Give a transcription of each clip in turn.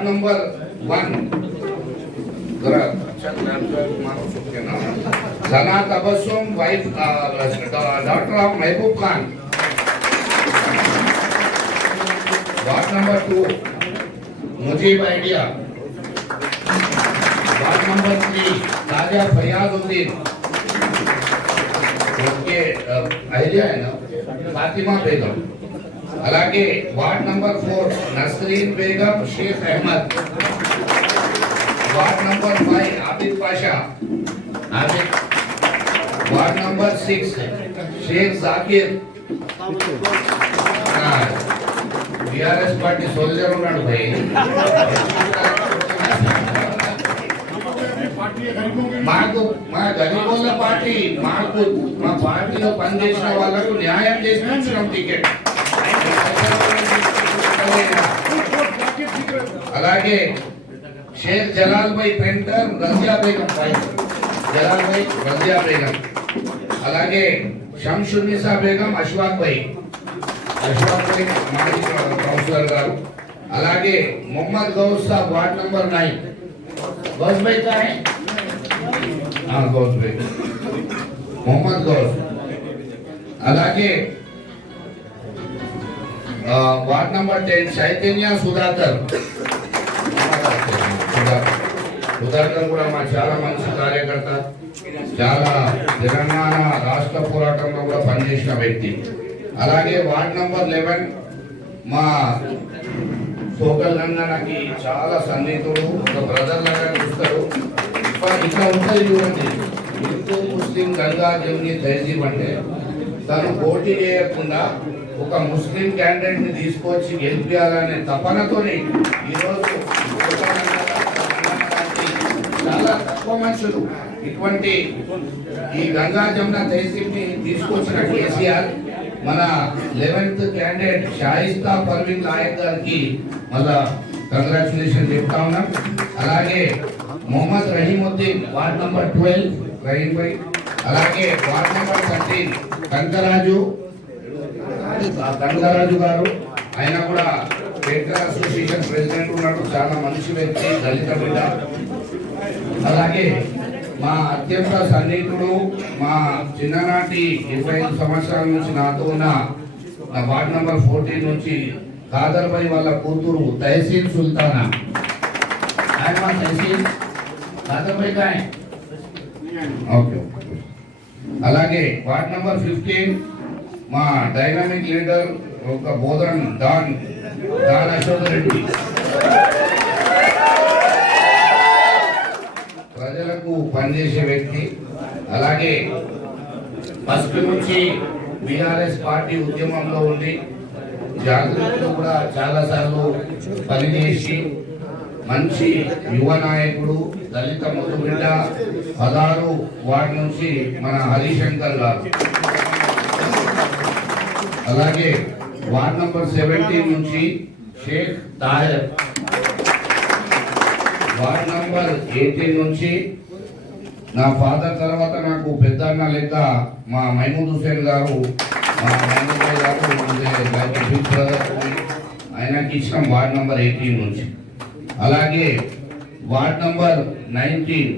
Ward number 1 Zara Sana Tabassum wife doctor of Mahboob Khan. Ward number 2 Mujeeb आइडिया। Ward number 3 ताजा फरियादुद्दीन, उनके आइडिया है ना फातिमा बेगम। అలాగే ward number 4 Nasreen Begum Sheikh Ahmed. Ward number 5 Abid Pasha Abid. Ward number 6 Sheikh Zakir. BRS party soldier ఉన్నాడు भाई। మాకు మా గరీబోళ్ళ పార్టీ మాకు మా పార్టీలో పనిచేసిన వాళ్ళకు న్యాయం చేసి ఇచ్చినాం టికెట్। అలాగే షేక్ జలాల్ భాయ్ పెంటర్ రజియా బేగం భాయ్ జలాల్ భాయ్ రజియా బేగం। అలాగే శంషున్నిసా బేగం అష్వాక్ భాయ్ మాజీ కౌన్సిలర్ గారు। అలాగే మొహమ్మద్ గౌస్ సాబ్ వార్డ్ నంబర్ 9 गौस भाई का है। हाँ गौस भाई मोहम्मद गौस। అలాగే वार्ड नंबर 10 చైతన్య సుధాకర్। సుధాకర్ కూడా మా చాలా మంచి కార్యకర్త, చాలా తెలంగాణ రాష్ట్ర పోరాటంలో కూడా పనిచేసిన వ్యక్తి। అలాగే వార్డ్ నంబర్ 11 మా సోకల్ గంగాకి చాలా సన్నిహితుడు, ఒక బ్రదర్ లాగా చూస్తారు। ఇట్లా ఉంటుంది చూడండి, హిందూ ముస్లిం గంగా జముని తహజీబ్ అంటే తను పోటీ చేయకుండా ఒక ముస్లిం క్యాండిడేట్ ని తీసుకొచ్చి గెలిపించాలనే తపనతోని ఈరోజు చాలా తక్కువ మనుషులు ఇటువంటి ఈ గంగా జమున తహజీబ్ ని తీసుకొచ్చిన కేసీఆర్ మన 11th క్యాండిడేట్ షాయిస్తా పర్వీన్ నాయక్ గారికి మళ్ళా కంగ్రాచులేషన్ చెప్తా ఉన్నాం। అలాగే మొహమ్మద్ రహీముద్దీన్ వార్డ్ నంబర్ 12 రహీం భాయ్। అలాగే వార్డ్ నంబర్ 13 కంకరాజు గారు, ఆయన కూడా బేకర్ అసోసియేషన్ ప్రెసిడెంట్ ఉన్నాడు, చాలా మంచి వ్యక్తి, దళిత బిడ్డ। అలాగే మా అత్యంత సన్నిహితుడు, మా చిన్ననాటి 25 సంవత్సరాల నుంచి నాతో ఉన్న నా వార్డ్ నంబర్ 14 నుంచి కాదర్ భాయ్ వాళ్ళ కూతురు తహసీన్ సుల్తానా। ఆయన మా తహసీన్ కాదర్ భాయ్ కా హై ఓకే। అలాగే వార్డ్ నంబర్ 15 మా డైనామిక్ లీడర్ ఒక బోధన్ డాన్ అశోక్ రెడ్డి, ప్రజలకు పనిచేసే వ్యక్తి। అలాగే ఫస్ట్ నుంచి బీఆర్ఎస్ పార్టీ ఉద్యమంలో ఉండి జాగృతిలో కూడా చాలా సార్లు పనిచేసి మంచి యువ నాయకుడు, దళిత ముద్దుబిడ్డ। 16 వార్డు నుంచి మన హరిశంకర్ గారు। అలాగే వార్డ్ నంబర్ 17 నుంచి షేక్ తాయర్। వార్డ్ నంబర్ 18 నుంచి నా ఫాదర్ తర్వాత నాకు పెద్ద అన్న లెక్క మా మహమూద్ హుసేన్ గారు, మా మహమూద్ భాయ్ గారు బిగ్ బ్రదర్, ఆయనకి ఇచ్చిన వార్డ్ నంబర్ 18 నుంచి। అలాగే ward number 19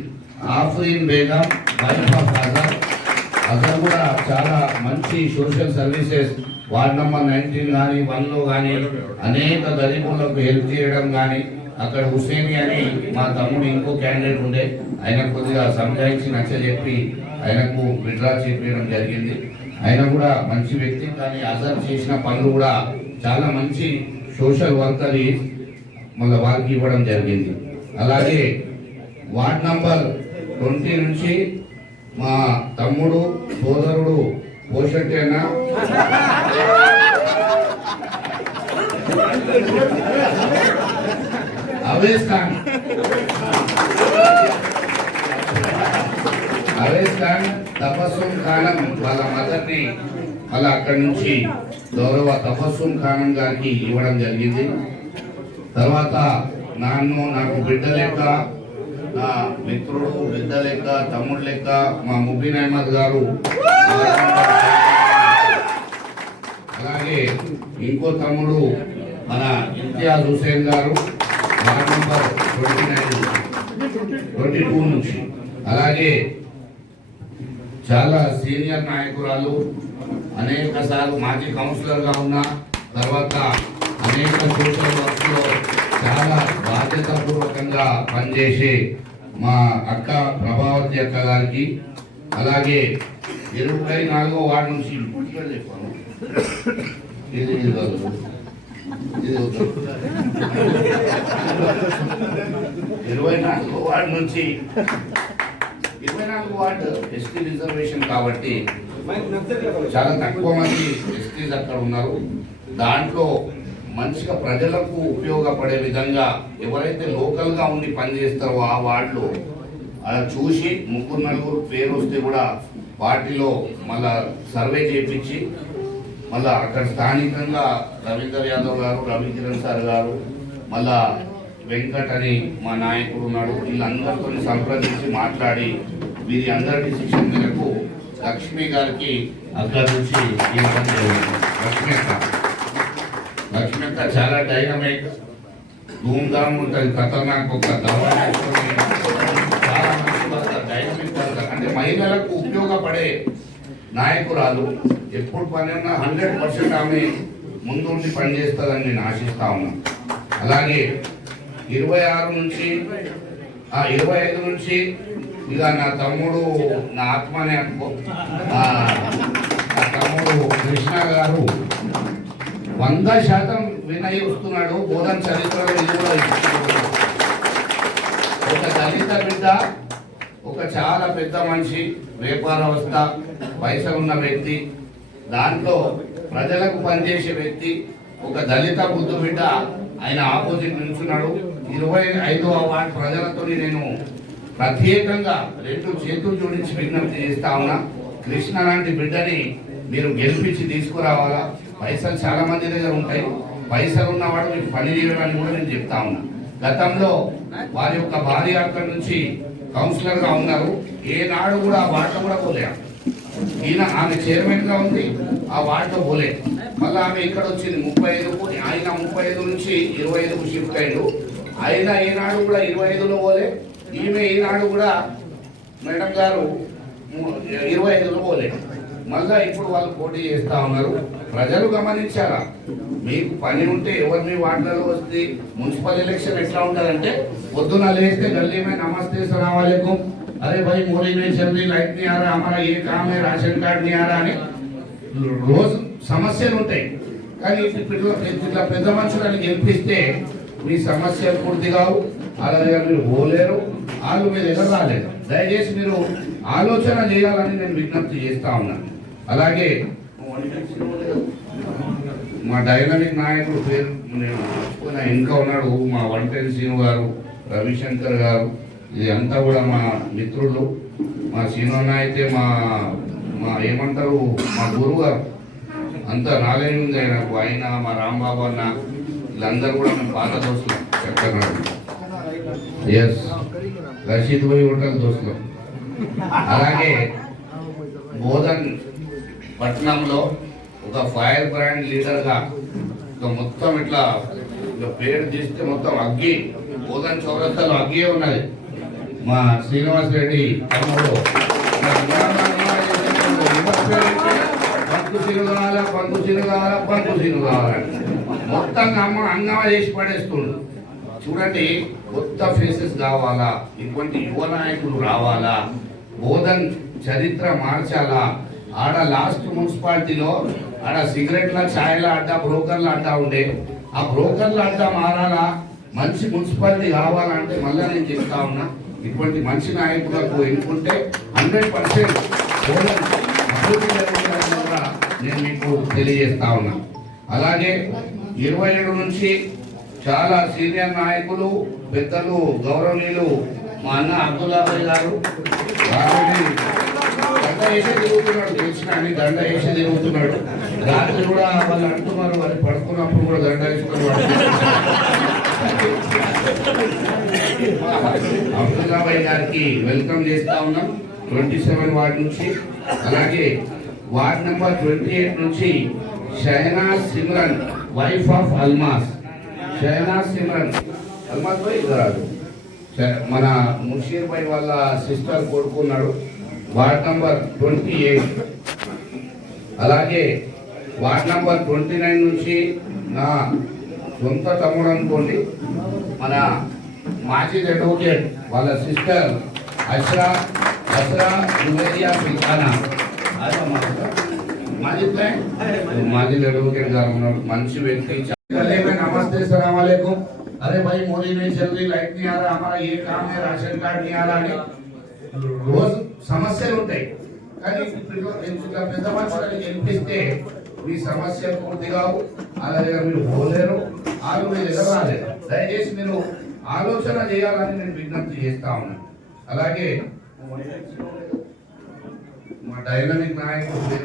Afreen Begum wife of Azhar కూడా చాలా మంచి సోషల్ సర్వీసెస్ వార్డ్ నంబర్ 19 కానీ 1లో కానీ అనేక గరీబులకు హెల్ప్ చేయడం కానీ, అక్కడ హుసేని అని మా తమ్ముడు ఇంకో క్యాండిడేట్ ఉండే, ఆయన కొద్దిగా సంజాయించి నచ్చజెప్పి ఆయనకు విడ్రా చేపించడం జరిగింది। ఆయన కూడా మంచి వ్యక్తి, కానీ అజర్ చేసిన పనులు కూడా చాలా మంచి సోషల్ వర్కర్ మళ్ళీ వారికి ఇవ్వడం జరిగింది। అలాగే వార్డ్ నంబర్ 20 నుంచి మా తమ్ముడు సోదరుడు పోషెట్టి అన్న, అవేజ్ ఖాన్ తపస్సుం ఖానం వాళ్ళ మదర్ని మళ్ళీ అక్కడి నుంచి గౌరవ తపస్సుం ఖానం గారికి ఇవ్వడం జరిగింది। తర్వాత నాకు బిడ్డ లెక్క, నా మిత్రుడు బిడ్డ లెక్క, తమ్ముడు లెక్క మా ముబీన్ అహ్మద్ గారు। అలాగే ఇంకో తమ్ముడు మన ఇంతియాజ్ హుసేన్ గారు, వార్డ్ నెంబర్ 22 నుంచి, అలాగే చాలా సీనియర్ నాయకురాలు, అనేక సార్లు మాజీ కౌన్సిలర్గా ఉన్న తర్వాత అనేక సోషల్ వర్క్స్లో చాలా బాధ్యతాపూర్వకంగా పనిచేసే మా అక్క ప్రభావతి అక్క గారికి, అలాగే 24వ వార్డు నుంచి 24వ వార్డు నుంచి 24వ వార్డు ఎస్టీ రిజర్వేషన్ కాబట్టి చాలా తక్కువ మంది ఎస్టీస్ అక్కడ ఉన్నారు. దాంట్లో మంచిగా ప్రజలకు ఉపయోగపడే విధంగా ఎవరైతే లోకల్గా ఉండి పనిచేస్తారో ఆ వార్డులో అలా చూసి 3-4 పేరు వస్తే కూడా పార్టీలో మళ్ళా సర్వే చేయించి మళ్ళా అక్కడ స్థానికంగా రవీందర్ యాదవ్ గారు, రవికిరణ్ సార్ గారు, మళ్ళా వెంకట్ అని మా నాయకుడు ఉన్నాడు, వీళ్ళందరితో సంప్రదించి మాట్లాడి వీరి అందరి డిసిషన్ మేరకు లక్ష్మి గారికి అక్కడ నుంచి ఇవ్వడం జరిగింది. లక్ష్మి అక్క చాలా డైనమిక్, ధూమ్ధామ్ ఉంటుంది, ఖతర్నాక్ ఒక దవా చాలా మంచి డైనమిక్ అంటే మహిళలకు ఉపయోగపడే నాయకురాలు. ఎప్పుడు పని ఉన్నా 100% ఆమె ముందుండి పనిచేస్తుందని నేను ఆశిస్తా ఉన్నా. అలాగే 25 నుంచి ఇక నా తమ్ముడు, నా ఆత్మనే అనుకో, నా తమ్ముడు కృష్ణ గారు 100% వినయ్ వస్తున్నాడు. బోధన చరిత్రలో ఇది కూడా ఒక దళిత బిడ్డ, ఒక చాలా పెద్ద మనిషి, వ్యాపారవస్థ, పైసలున్న వ్యక్తి, దాంట్లో ప్రజలకు పనిచేసే వ్యక్తి, ఒక దళిత బుద్ధు బిడ్డ ఆయన ఆపోజిట్ నిల్చున్నాడు. 25వ వార్డు ప్రజలతో నేను ప్రత్యేకంగా 2 చేతులు జోడించి విజ్ఞప్తి చేస్తా ఉన్నా. కృష్ణ లాంటి బిడ్డని మీరు గెలిపించి తీసుకురావాలా. పైసలు చాలా మంది దగ్గర ఉంటాయి, పైసలు ఉన్నవాడు మీకు పని చేయడానికి కూడా నేను చెప్తా ఉన్నా. గతంలో వారి యొక్క భార్య అక్కడి నుంచి కౌన్సిలర్గా ఉన్నారు, ఏనాడు కూడా ఆ వార్డులో కూడా పోలే. ఈయన ఆమె చైర్మన్గా ఉంది, ఆ వార్డులో పోలే. మళ్ళీ ఆమె ఇక్కడ వచ్చింది 35కు, ఆయన 35 నుంచి 25కు షిఫ్ట్ అయ్యాడు. ఆయన ఈనాడు కూడా 25లో పోలే, ఈమె ఈనాడు కూడా మేడం గారు 25లో పోలే. మళ్ళా ఇప్పుడు వాళ్ళు పోటీ చేస్తా ఉన్నారు. ప్రజలు గమనించారా, మీకు పని ఉంటే ఎవరిని వార్డులలో వస్తే మున్సిపల్ ఎలక్షన్ ఎట్లా ఉంటుందంటే పొద్దున లేస్తే గల్లీ में नमस्ते सलाम वालेकुम, अरे भाई मोदी नहीं चल रही, लाइट नहीं आ रहा, हमारा ये काम है, राशन कार्ड नहीं आ रहा అని రోజు సమస్యలు ఉంటాయి. కానీ ఇట్లా పెద్ద మనుషులని గెలిపిస్తే మీ సమస్యలు పూర్తి కావు, అలాగే మీరు పోలేరు, వాళ్ళు మీరు ఎక్కడ రాలేరు. దయచేసి మీరు ఆలోచన చేయాలని నేను విజ్ఞప్తి చేస్తా ఉన్నాను. అలాగే మా డైనమిక్ నాయకుడు పేరు నేను ఇంకా ఉన్నాడు, మా 110 శ్రీను గారు, రవిశంకర్ గారు, ఇది అంతా కూడా మా మిత్రులు. మా శ్రీను అన్న అయితే మా ఏమంటారు, మా గురువు గారు, అంత నాలెడ్జ్ ఉంది ఆయనకు. ఆయన మా రాంబాబు అన్న, వీళ్ళందరూ కూడా మేము పాత దోస్తులు చెప్తున్నారు. ఎస్, రషీద్ భాయ్ హోటల్ దోస్తులు. అలాగే బోధన్ పట్టణంలో ఒక ఫైర్ బ్రాండ్ లీడర్గా మొత్తం ఇట్లా పేరు తీస్తే మొత్తం అగ్గి, బోధన్ చౌరస్తాలో అగ్గే ఉన్నది. మా శ్రీనివాస్ రెడ్డి తమ్ముడు పంకు సీను కావాలని మొత్తం అంగమా చేసి పడేస్తుండ్రు. చూడండి, కొత్త ఫేసెస్ కావాలా, ఇటువంటి యువ నాయకులు రావాలా, బోధన్ చరిత్ర మార్చాలా. ఆడ లాస్ట్ మున్సిపాలిటీలో ఆడ సిగరెట్ల, ఛాయల అడ్డా, బ్రోకర్ల అడ్డా ఉండే, ఆ బ్రోకర్ల అడ్డా మారాలా, మంచి మున్సిపాలిటీ కావాలంటే మళ్ళీ నేను చెప్తా ఉన్నా, ఇటువంటి మంచి నాయకులకు ఎన్నుకుంటే 100% నేను మీకు తెలియజేస్తా ఉన్నా. అలాగే 27 నుంచి చాలా సీనియర్ నాయకులు, పెద్దలు, గౌరవనీయులు మా అన్న అబ్దుల్లాభాయ్ గారు దండ వేసే తిరుగుతున్నాడు, తెలిసిన అని దండ వేసే తిరుగుతున్నాడు. రాత్రి కూడా వాళ్ళు అంటున్నారు, వాళ్ళు పడుకున్నప్పుడు కూడా దండ వేసుకున్నాడు. అబ్దుల్లాభాయ్ గారికి వెల్కమ్ చేస్తా ఉన్నాం 27 వార్డు నుంచి. అలాగే వార్డ్ నెంబర్ 28 నుంచి షహనాజ్ సిమ్రన్, వైఫ్ ఆఫ్ అల్మాస్. షహనాజ్ సిమ్రన్ హనుమంత్ భాయ్ రాదు. మన ముషీర్ భాయ్ వాళ్ళ సిస్టర్ కొడుకున్నాడు, వార్డ్ నంబర్ 28. అలాగే వార్డ్ నంబర్ 29 నుంచి నా సొంత తమ్ముడు అనుకోండి, మన మాజీ అడ్వకేట్ వాళ్ళ సిస్టర్ అస్రా జువేరియా పిల్లానా. माजी एडवोकेट गार मंची व्यक्ति। नमस्ते सलाम वालेकुम। अरे भाई मोदी नहीं चल रही, लाइट नहीं आ रहा, हमारा ये काम है, राशन कार्ड नहीं आ रहा है, रोज సమస్యలు ఉంటాయి కానీ ఇంకా పెద్ద మనుషులని గెలిపిస్తే మీ సమస్యలు పూర్తి కావు. అలాగే మీరు పోలేరు, వాళ్ళు మీరు ఎదగలేరు. దయచేసి మీరు ఆలోచన చేయాలని నేను విజ్ఞప్తి చేస్తా ఉన్నాను. అలాగే మా డైనమిక్ నాయకుడు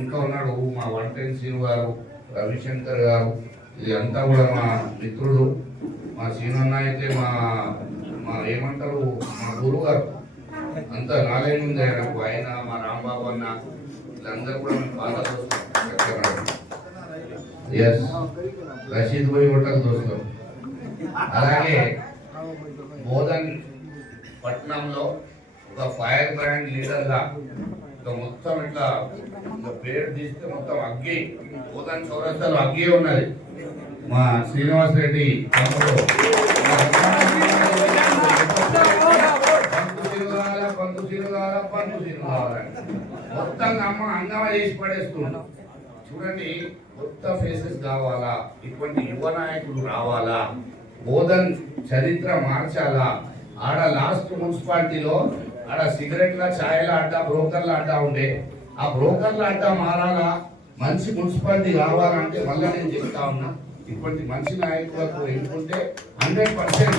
ఇంకా ఉన్నాడు, మా వంటెన్ శ్రీను గారు, రవిశంకర్ గారు, ఇది అంతా కూడా మా మిత్రుడు. మా శ్రీను అన్న అయితే మా ఏమంటారు మా గురువు గారు, అంత నాలెడ్జ్ ఉంది ఆయనకు. ఆయన మా రాంబాబు అన్న వీళ్ళందరూ కూడా మేము బాగా చూస్తాం. ఎస్ రషీద్ భాయ్ హోటల్ చూస్తాం. అలాగే బోధన్ పట్నంలో ఒక ఫైర్ బ్రాండ్ లీడర్గా మొత్తం ఇట్లా పేరు తీస్తే మొత్తం అగ్గి, బోధన్ చౌరస్తాలో అగ్గి ఉన్నది. మా శ్రీనివాస్ రెడ్డి మొత్తం అంగమా చేసి పడేస్తున్నాం. చూడండి, కొత్త ఫేసెస్ కావాలా, ఇటువంటి యువ నాయకులు రావాలా, బోధన్ చరిత్ర మార్చాలా. ఆడ లాస్ట్ మున్సిపాలిటీలో ఆడ సిగరెట్ల ఛాయల అడ్డా, బ్రోకర్ల అడ్డా ఉండే, ఆ బ్రోకర్ల అడ్డా మారాలా, మంచి మున్సిపాలిటీ కావాలంటే మళ్ళీ నేను చెప్తా ఉన్నా, ఇటువంటి మంచి నాయకులకు ఎన్నుకుంటే 100%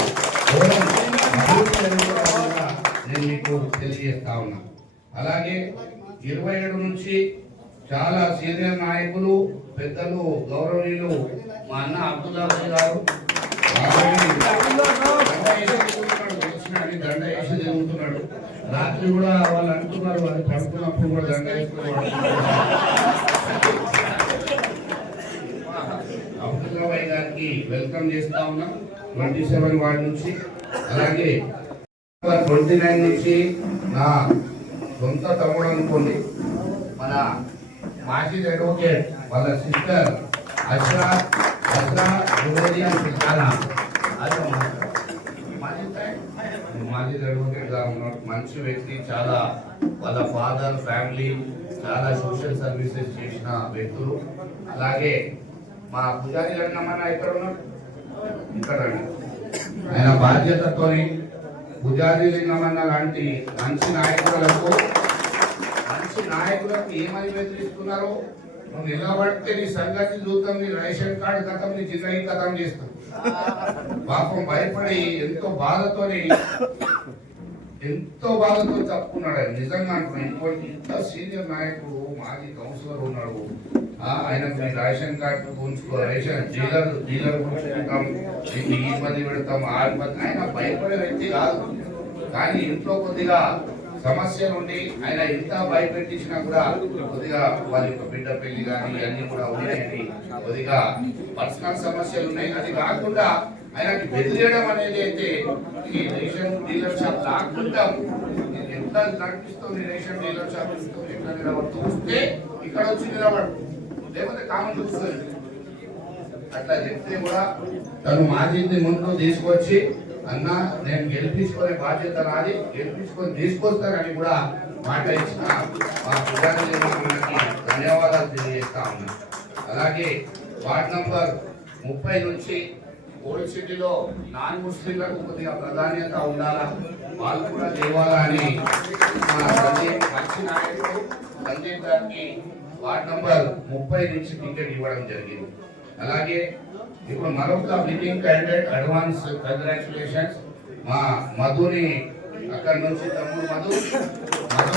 నేను మీకు తెలియజేస్తా ఉన్నా. అలాగే 27 నుంచి చాలా సీనియర్ నాయకులు, పెద్దలు, గౌరవనీయులు మా అన్న అబ్దుల్లా గారు దండ వేసి తిరుగుతున్నాడు. రాత్రి కూడా వాళ్ళు అంటున్నారు, అది పడుకున్నప్పుడు కూడా దండ వేసుకున్నాడు. అబ్దుల్లా భాయ్ గారికి వెల్కమ్ చేస్తా ఉన్నాం 27 వార్డు నుంచి. అలాగే 29 నుంచి నా సొంత తమ్ముడు అనుకోండి, మన మాజీ అడ్వకేట్ వాళ్ళ సిస్టర్ అస్రా జువేరియా పిల్లానా. మాజీ అడ్వకేట్ గా ఉన్నాడు, మంచి వ్యక్తి. చాలా వాళ్ళ ఫాదర్ ఫ్యామిలీ చాలా సోషల్ సర్వీసెస్ చేసిన వ్యక్తులు. అలాగే మా పుజారి రంగమన్న ఎక్కడ ఉన్నాడు, ఇక్కడ ఆయన బాధ్యతతోని పుజారి లింగమన్న లాంటి మంచి నాయకులకు ఏమని బెదిరిస్తున్నారో, నువ్వు నిలబడితే నీ సంగతి చూద్దాం, నీ రేషన్ కార్డు కథం, నీ జిందగీ కథం చేస్తాం. పాపం భయపడి ఎంతో బాధతో తప్పుకున్నాడు. ఆయన నిజంగా అంటున్నాడు, ఇంత సీనియర్ నాయకుడు, మాజీ కౌన్సిలర్ ఉన్నాడు, ఆయనకు మీ రేషన్ కార్డు ఉంచుకో, రేషన్ డీలర్ ఉంచుకుంటాం, ఇబ్బంది పెడతాం, ఆయన భయపడే వ్యక్తి కాదు. కానీ ఇంట్లో కొద్దిగా సమస్యలు ఉండి ఆయన ఎంత భయపెట్టించినా కూడా కొద్దిగా వారి యొక్క బిడ్డ పెళ్లి కానీ ఇవన్నీ కూడా ఉన్నాయని కొద్దిగా పర్సనల్ సమస్యలు ఉన్నాయి. అది కాకుండా ఆయనకి బెదిరియడం అనేది అయితే ఈ రేషన్ డీలర్ షాప్ లాక్కుండా ఎంత నడిపిస్తుంది, రేషన్ డీలర్ షాప్ ఎట్లా నిలబడుతూ వస్తే ఇక్కడ వచ్చి నిలబడు, లేకపోతే కామన్ చూస్తుంది అట్లా చెప్తే కూడా తను మాజీని ముందు తీసుకొచ్చి, అన్న నేను గెలిపించుకునే బాధ్యత నాది, గెలిపించుకొని తీసుకొస్తానని కూడా మాట ఇచ్చిన మా ప్రజానికి ధన్యవాదాలు తెలియజేస్తా ఉన్నా. అలాగే వార్డ్ నంబర్ 30 నుంచి ఓల్డ్ సిటీలో నాన్ ముస్లింలకు కొద్దిగా ప్రాధాన్యత ఉండాలా, వాళ్ళు కూడా తేవాలా అని మా మంచి నాయకుడు సంజయ్ గారికి వార్డ్ నంబర్ 30 నుంచి టికెట్ ఇవ్వడం జరిగింది. అలాగే ఇప్పుడు మరొక లివింగ్ క్యాండిడేట్ అడ్వాన్స్ కంగ్రాచులేషన్స్ మా మధుని, అక్కడ నుంచి తమ్ముడు మధు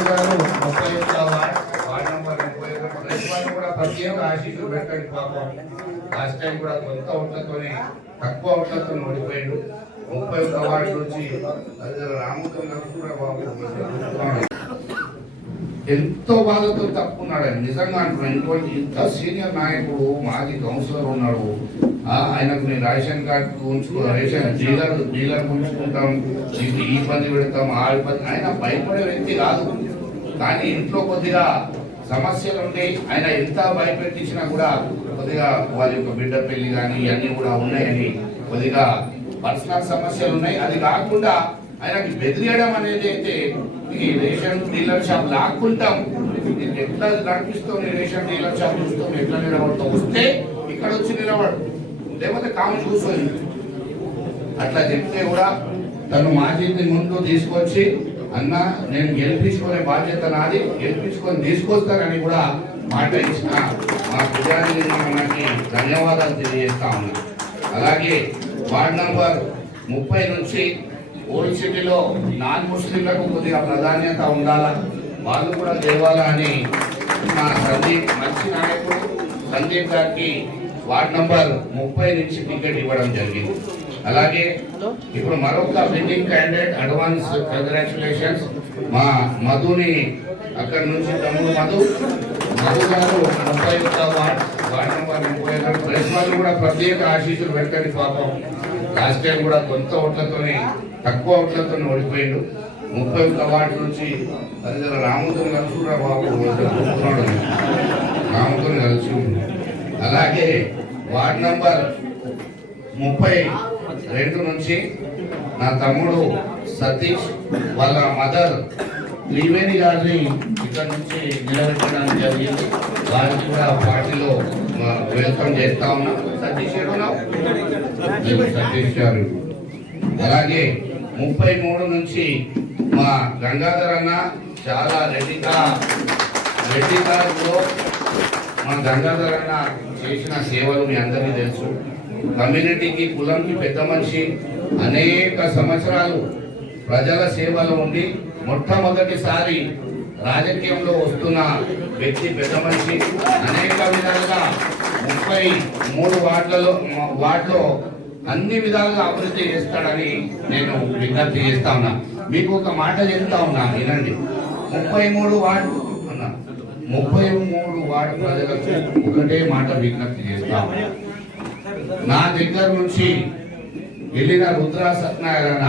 గారు 31 వార్డ్ నంబర్ 31 కూడా ప్రత్యేక ఆశీస్సులు పెట్టండి. పాపం లాస్ట్ టైం కూడా కొంత ఓట్లతోనే, తక్కువ ఓట్లతో ఓడిపోయాడు. 31 వార్డు నుంచి రామకృష్ణ కూడా బాబు ఎంతో బాధతో తప్పుకున్నాడు ఆయన. నిజంగా అంటున్నాడు, ఇంకోటి ఇంత సీనియర్ నాయకుడు, మాజీ కౌన్సిలర్ ఉన్నాడు, ఆయనకు నేను రేషన్ కార్డు ఉంచుకో, రేషన్ డీలర్ ఉంచుకుంటాం, ఈ ఇబ్బంది పెడతాం, ఆ ఇబ్బంది. ఆయన భయపడే వ్యక్తి కాదు, కానీ ఇంట్లో కొద్దిగా సమస్యలు ఉంటాయి. ఆయన ఎంత భయపెట్టించినా కూడా కొద్దిగా వాళ్ళ యొక్క బిడ్డ పెళ్లి కానీ ఇవన్నీ కూడా ఉన్నాయని కొద్దిగా పర్సనల్ సమస్యలు ఉన్నాయి. అది కాకుండా ఆయనకి బెదిరియడం అనేది అయితే ఈ రేషన్ డీలర్ షాప్ లాక్కుంటాం, ఎట్లా నడిపిస్తాం, రేషన్ డీలర్ షాప్ చూస్తాం, ఎట్లా నిలబడతాం, వస్తే ఇక్కడ వచ్చి నిలబడు, లేకపోతే కాము చూస్తుంది అట్లా చెప్తే కూడా తను మాజీని ముందు తీసుకొచ్చి, అన్న నేను గెలిపించుకునే బాధ్యత నాది, గెలిపించుకొని తీసుకొస్తానని కూడా మాట ఇచ్చిన మా ప్రజానికి ధన్యవాదాలు తెలియజేస్తా ఉన్నా. అలాగే వార్డ్ నంబర్ 30 నుంచి ఓల్డ్ సిటీలో నాన్ ముస్లింలకు కొద్దిగా ప్రాధాన్యత ఉండాలా, వాళ్ళు కూడా గెలవాలా అని మా సందీప్, మంచి నాయకుడు సందీప్ గారికి వార్డ్ నంబర్ 30 నుంచి టికెట్ ఇవ్వడం జరిగింది. అలాగే ఇప్పుడు మరొక విన్నింగ్ క్యాండిడేట్, అడ్వాన్స్ కంగ్రాచులేషన్స్, మా మధుని అక్కడి నుంచి తమ్ముడు మధు గారు 31వ వార్డ్ నంబర్ 32. ప్రెస్ వాళ్ళు కూడా ప్రత్యేక ఆశీస్సులు పెట్టండి. పాపం లాస్ట్ టైం కూడా కొంత ఓట్లతోనే, తక్కువ ఓట్లతో ఓడిపోయిండు. 31వ వార్డు నుంచి అది రాముతోని కలుసుకురా బాబు, రాముతోని కలిసి. అలాగే వార్డ్ నంబర్ 32 నుంచి నా తమ్ముడు సతీష్ వాళ్ళ మదర్ త్రివేణి గారిని ఇక్కడ నుంచి నిలబెట్టడానికి జరిగింది. వారికి కూడా పార్టీలో వెల్కమ్ చేస్తా ఉన్నాం. సతీష్ సతీష్ గారు. అలాగే 33 నుంచి మా గంగాధర్ అన్న, చాలా రెడ్డి గారిలో మా గంగాధర్ అన్న చేసిన సేవలు మీ అందరికీ తెలుసు. కమ్యూనిటీకి, కులంకి పెద్ద మనిషి, అనేక సంవత్సరాలు ప్రజల సేవలో ఉండి మొట్టమొదటిసారి రాజకీయంలో వస్తున్న వ్యక్తి, పెద్ద మనిషి. అనేక విధాలుగా 33 వార్డులో అన్ని విధాలుగా అభివృద్ధి చేస్తాడని నేను విజ్ఞప్తి చేస్తా ఉన్నా. మీకు ఒక మాట చెప్తా ఉన్నా, వినండి. 33 వార్డు అన్నా, 33 వార్డు ప్రజలకు ఒకటే మాట విజ్ఞప్తి చేస్తా ఉన్నా. నా దగ్గర నుంచి వెళ్ళిన రుద్ర సత్యనారాయణ,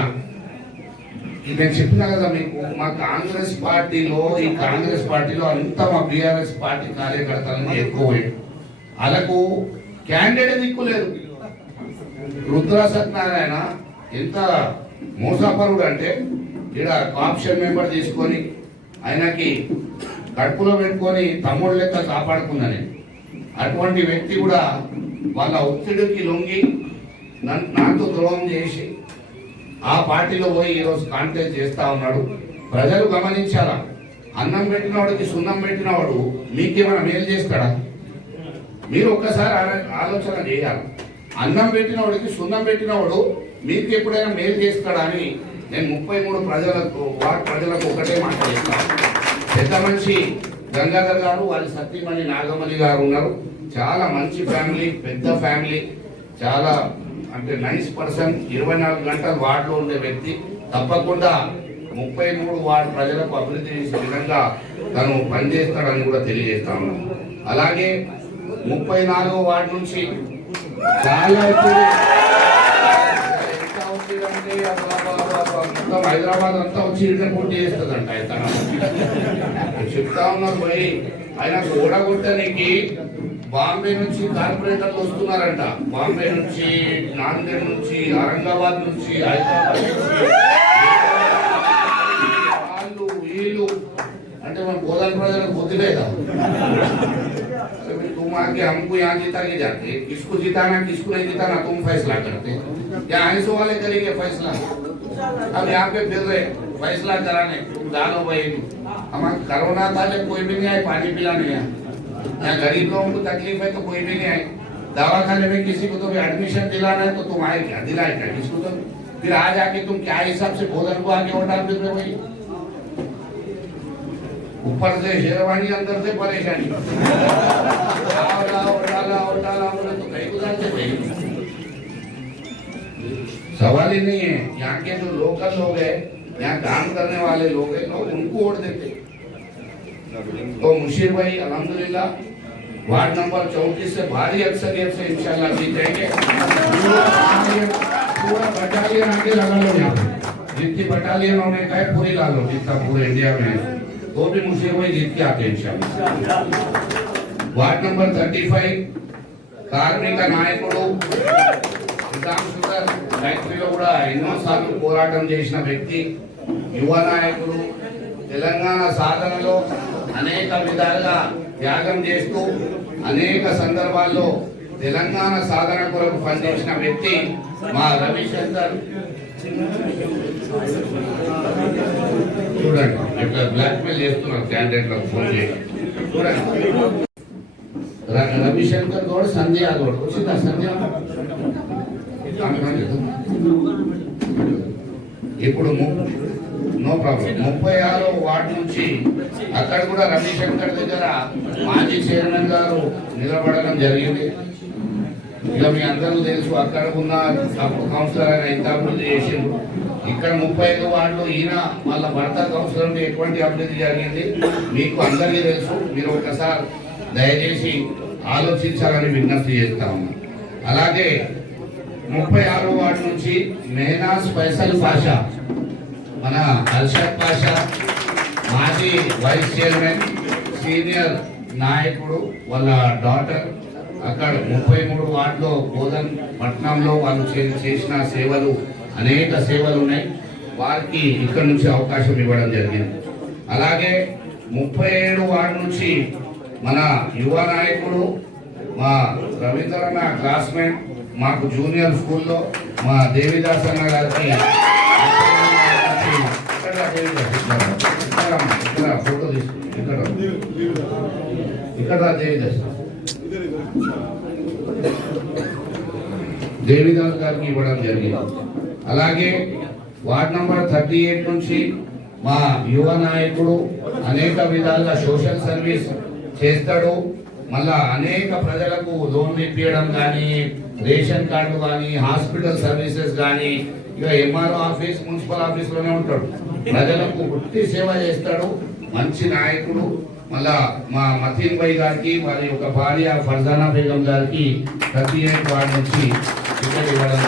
నేను చెప్పినా కదా మీకు, మా కాంగ్రెస్ పార్టీలో, ఈ కాంగ్రెస్ పార్టీలో అంతా మా బీఆర్ఎస్ పార్టీ కార్యకర్తలని ఎక్కువ, వాళ్ళకు క్యాండిడేట్ దిక్కులేదు. రుద్ర సత్యనారాయణ ఎంత మోసపరుడు అంటే, ఇక్కడ ఆప్షన్ మెంబర్ తీసుకొని ఆయనకి కడుపులో పెట్టుకొని తమ్ముడు లెక్క కాపాడుకుందని, అటువంటి వ్యక్తి కూడా వాళ్ళ ఒత్తిడికి లొంగి నాకు ద్రోహం చేసి ఆ పార్టీలో పోయి ఈరోజు కాంటెస్ట్ చేస్తా ఉన్నాడు. ప్రజలు గమనించాలా, అన్నం పెట్టినవాడికి సున్నం పెట్టినవాడు మీకేమైనా మేలు చేస్తాడా? మీరు ఒక్కసారి ఆలోచన చేయాలి. అన్నం పెట్టినవాడికి సున్నం పెట్టినవాడు మీకు ఎప్పుడైనా మేలు చేస్తాడా అని నేను 33 వార్డు ప్రజలకు ఒకటే మాట్లాడిస్తాను. పెద్ద మనిషి గంగాధర్ గారు, వాళ్ళ సతీమణి నాగమణి గారు ఉన్నారు. చాలా మంచి ఫ్యామిలీ, పెద్ద ఫ్యామిలీ, చాలా అంటే నైస్ పర్సన్. 24 గంటలు వార్డులో ఉండే వ్యక్తి. తప్పకుండా 33 వార్డు ప్రజలకు అభివృద్ధి చేసే విధంగా తను పనిచేస్తాడని కూడా తెలియజేస్తాను. అలాగే 34వ వార్డు నుంచి చాలా మొత్తం హైదరాబాద్ అంతా వచ్చి ఇళ్ళ పోటీ చేస్తుందంట. చెప్తా ఉన్నారు పోయి, ఆయన ఓడగొట్టడానికి బాంబే నుంచి కార్పొరేటర్లు వస్తున్నారంట. బాంబే నుంచి, నాందేడ్ నుంచి, ఔరంగాబాద్ నుంచి, హైదరాబాద్ నుంచి, వాళ్ళు వీళ్ళు అంటే మన గోదావరి ప్రజలకు బుద్ధి లేదా? तुम आके हमको यहाँ जिता के जाते, किसको जिताना किसको नहीं जिताना तुम फैसला करते, क्या आईएसओ वाले करेंगे फैसला? अब यहाँ पे फिर रहे फैसला कराने, तुम डालो भाई। हमारा कोरोना था जब कोई भी नहीं आए पानी पिलाने, यहाँ गरीब लोगों को तकलीफ है तो कोई भी नहीं आए। दवाखाने में किसी को तो भी एडमिशन दिलाना है तो तुम आए क्या, दिलाए क्या किसको? तो फिर आज आके तुम क्या हिसाब से भोजन को आगे उठा फिर रहे भाई? ऊपर से शेरवानी, अंदर से परेशानी, तो कहीं गुजारते थे। सवाल ही नहीं है। यहाँ के जो लोकल लोग हैं, यहाँ काम करने वाले लोग हैं, लोग उनको वोट देते। तो मुशीर भाई अल्हम्दुलिल्लाह वार्ड नंबर 34 से भारी अक्सरियत से इंशाल्लाह जीतेंगे। पूरा बटालियन आगे लगा लो, यहाँ पे जितनी बटालियन होने का है पूरी ला लो, जितना पूरे इंडिया में है, तो भी मुशीर भाई जीत के आते हैं इंशाल्लाह। वार्ड नंबर 35 कार्मिक नायकुడు నిజాం షుగర్ ఫ్యాక్టరీలో కూడా ఎన్నోసార్లు పోరాటం చేసిన వ్యక్తి, యువ నాయకుడు, తెలంగాణ సాధనలో అనేక విధాలుగా త్యాగం చేస్తూ అనేక సందర్భాల్లో తెలంగాణ సాధన కొరకు పనిచేసిన వ్యక్తి మా రవిశంకర్. చూడండి ఇట్లా బ్లాక్ మెయిల్ చేస్తున్నారు క్యాండిడేట్లకు ఫోన్ చేసి. చూడండి रविशंकर गौड़ संजय गौड़ उसी संजय ఇప్పుడు నో ప్రాబ్లం 36వ వార్డు నుంచి అక్కడ కూడా రవిశంకర్ దగ్గర మాజీ చైర్మన్ గారు నిలబడడం జరిగింది. ఇక మీ అందరూ తెలుసు అక్కడ ఉన్న కౌన్సిలర్ ఆయన ఎంత అభివృద్ధి చేసిండ్రు. ఇక్కడ 35 వార్డులు ఈయన వాళ్ళ భర్త కౌన్సిలర్ ఎటువంటి అభివృద్ధి జరిగింది మీకు అందరికీ తెలుసు. మీరు ఒకసారి దయచేసి ఆలోచించాలని విజ్ఞప్తి చేస్తా ఉన్నాం. అలాగే 36వ వార్డు నుంచి మెహనాజ్ ఫైసల్ పాషా, మన అర్షద్ పాషా మాజీ వైస్ చైర్మన్ సీనియర్ నాయకుడు, వాళ్ళ డాటర్ అక్కడ 33 వార్డులో బోధన్ పట్టణంలో వాళ్ళు చేసిన సేవలు అనేక సేవలు ఉన్నాయి. వారికి ఇక్కడ నుంచి అవకాశం ఇవ్వడం జరిగింది. అలాగే 37 వార్డు నుంచి మన యువ నాయకుడు మా రవీంద్రన్న క్లాస్మేట్, మాకు జూనియర్ స్కూల్లో మా దేవిదాస్ అన్న గారికి ఫోటో తీసుకుని ఇక్కడ దేవిదాస్ గారికి ఇవ్వడం జరిగింది. అలాగే వార్డ్ నంబర్ 38 నుంచి మా యువ నాయకుడు అనేక విధాలుగా సోషల్ సర్వీస్ చేస్తాడు. మళ్ళా అనేక ప్రజలకు లోన్లు ఇప్పించడం కానీ, రేషన్ కార్డు కానీ, హాస్పిటల్ సర్వీసెస్ కానీ, ఇక ఎంఆర్ఓ ఆఫీస్, మున్సిపల్ ఆఫీస్లోనే ఉంటాడు. ప్రజలకు వృత్తి సేవ చేస్తాడు. మంచి నాయకుడు. మళ్ళా మా మతీన్ భాయ్ గారికి, వారి యొక్క భార్య ఫర్జానా బేగం గారికి 38 వార్డు నుంచి టికెట్ ఇవ్వడం